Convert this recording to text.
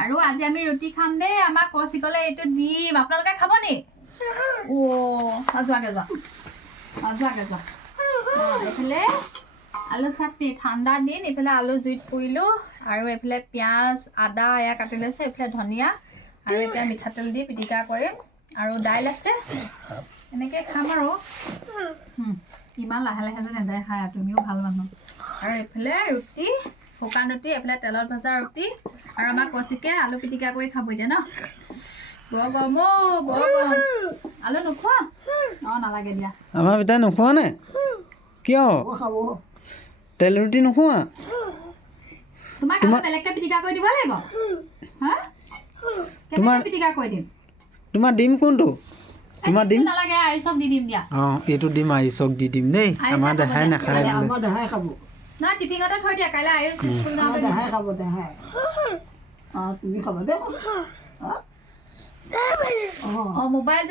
আৰু আজি আমি ৰুটি খাম দেই আমাৰ কৌশিকলে এইটো দিম আপোনালোকে খাব নি যোৱাগে যোৱা এইফালে আলু চাটনি ঠাণ্ডা দিন এইফালে আলু জুইত পুৰিলো আৰু এইফালে পিঁয়াজ আদা এয়া কাটি লৈছে এইফালে ধনিয়া আৰু এতিয়া মিঠাতেল দি পিটিকা কৰিম আৰু দাইল আছে এনেকৈ খাম আৰু ইমান লাহে লাহে যে নেদাই খাই আৰু তুমিও ভাল মানুহ আৰু এইফালে ৰুটি শুকান ৰুটি এইফালে তেলত ভজা ৰুটি আৰু আমাৰ কৌশিকে আলু পিটিকা কৰি খাব এতিয়া ন বৰ গৰম বৰ গৰম আলু নোখোৱা নালাগে দিয়া আমাৰ বেটাই নোখোৱা নে কিয় তেল ৰুটি নোখোৱা তোমাক বেলেগকৈ পিটিকা কৰি দিব লাগিব হা কেনেকৈ পিটিকা কৰি দিম তোমাৰ ডিম কোনটো তোমাৰ ডিম নালাগে আয়ুষক দি দিম দিয়া এইটো ডিম আয়ুষক দি দিম দেই আমাৰ দেহাই নাখায় আমাৰ দেহাই খাব নহয় টিফিনতে থৈ দিয়া কাইলৈ আয়ুষ স্কুল যাওঁতে দেহাই খাব দেহাই তুমি খাবা দেই মোবাইল